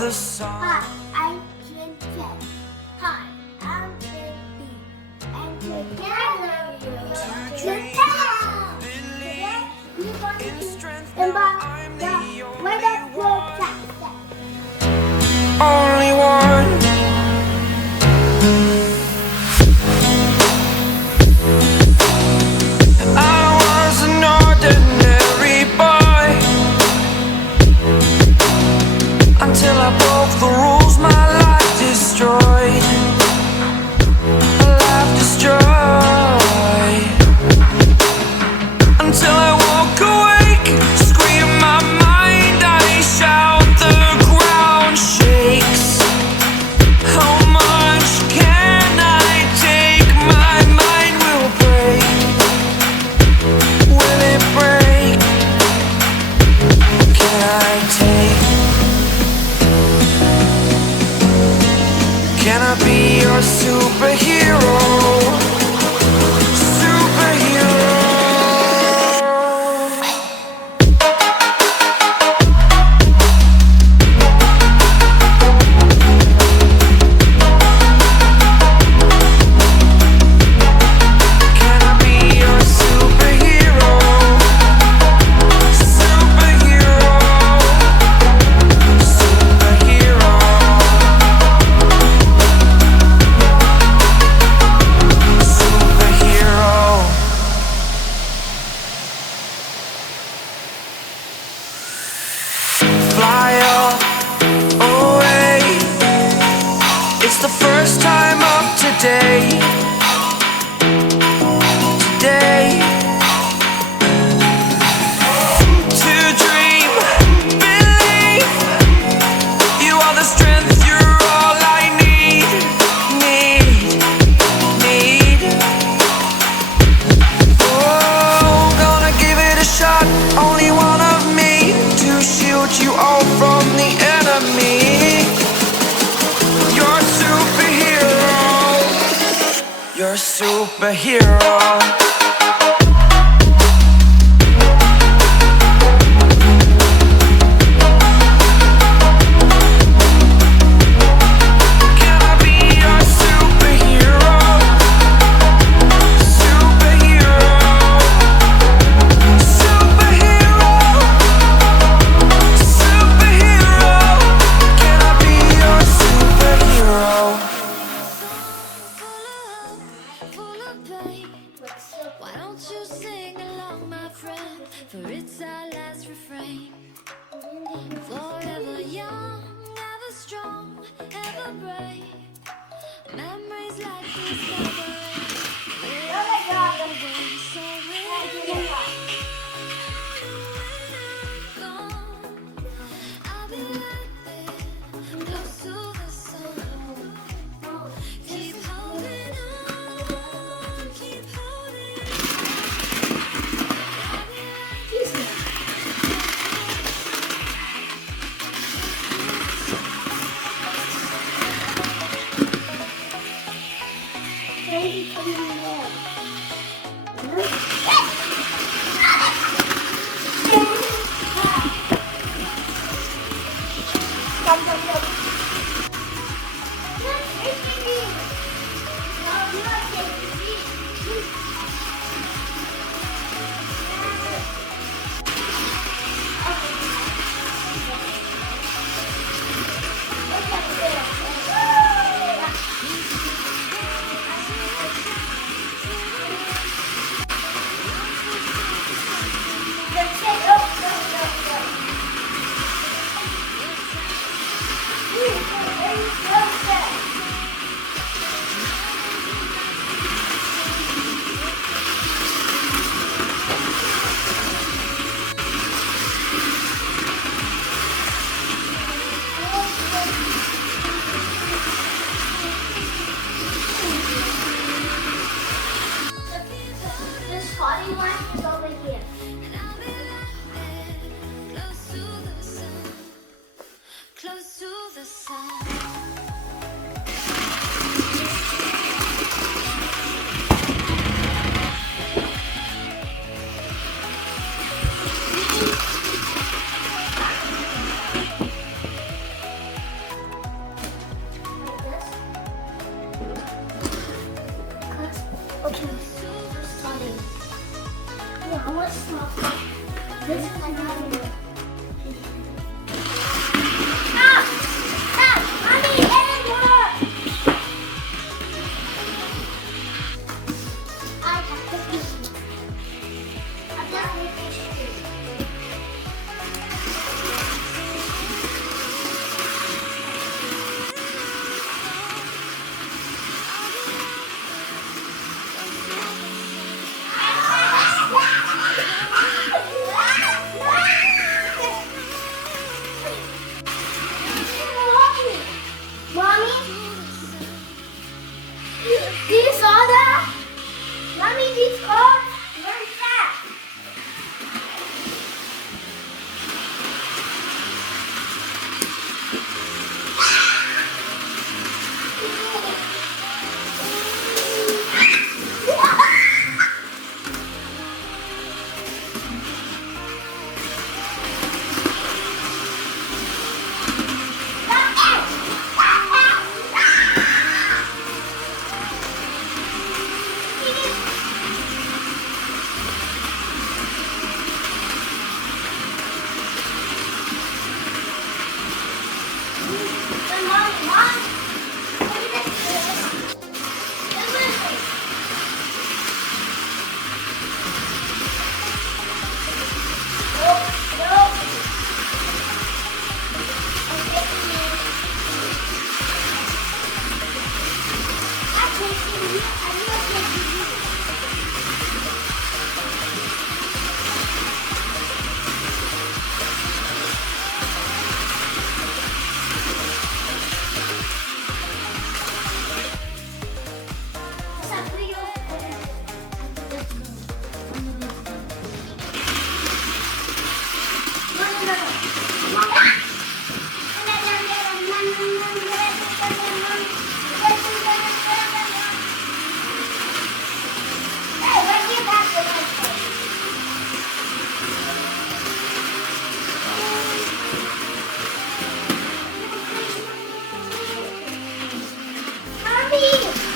the sun. Hi, I'm Jen. Hi, I'm Jen B. And together we're Teroes. Today we're going to embark the weather forecast. Only one. I was an ordinary boy until I broke the rules. My life destroyed. A life destroyed. Until I woke awake, scream my mind, I shout, the ground shakes. How much can I take? My mind will break. Will it break? Can I take? Can I be your superhero? Superhero. Can I be your superhero? Superhero. Superhero. Superhero. Fly away. It's the first time of today. Today. To dream, believe. You are the strength, you're all I need. Need. Oh, gonna give it a shot. Only one of me to shield you all from the enemy. You're a superhero. You're a superhero. Can I be your superhero? Superhero. Superhero. Superhero. Can I be your superhero? Full of pain. Why don't you sing along, my friend? For it's our last refrain. Forever young, ever strong, ever brave. Memories like these never end. So when I'll be right there, close to the sun. Keep holding on, keep holding Baby, come here. Come. This potty one is over here. and I'll be right there, close to the sun, close to the sun.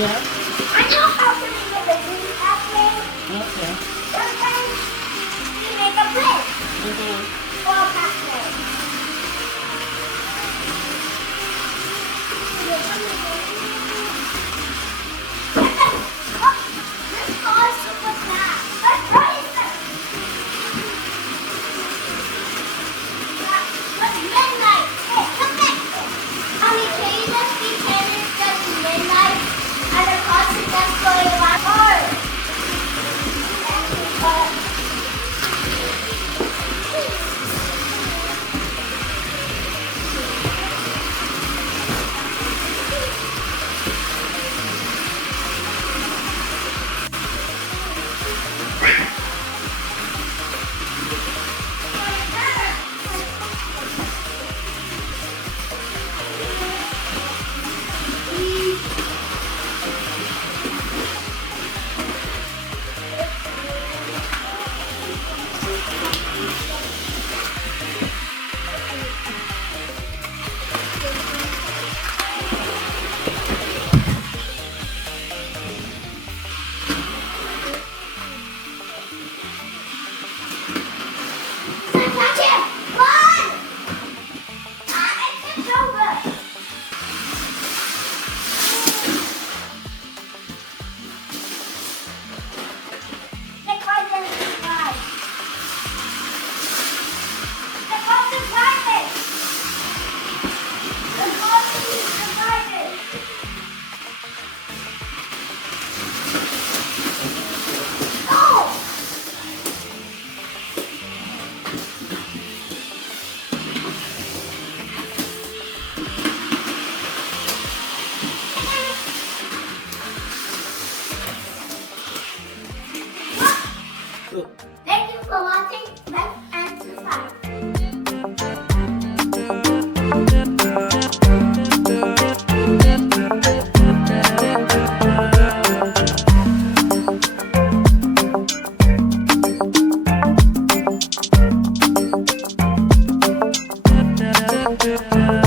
Yeah. I know how to make a green apple. Okay. Sometimes we make a plate or a pasta. Oh, this car is super fast. Let's try it. What's midnight? Hey, come back. Mommy, can you just pretend it's just midnight and the cars is just going by hard? Thank you for watching. Like and subscribe. Thank you.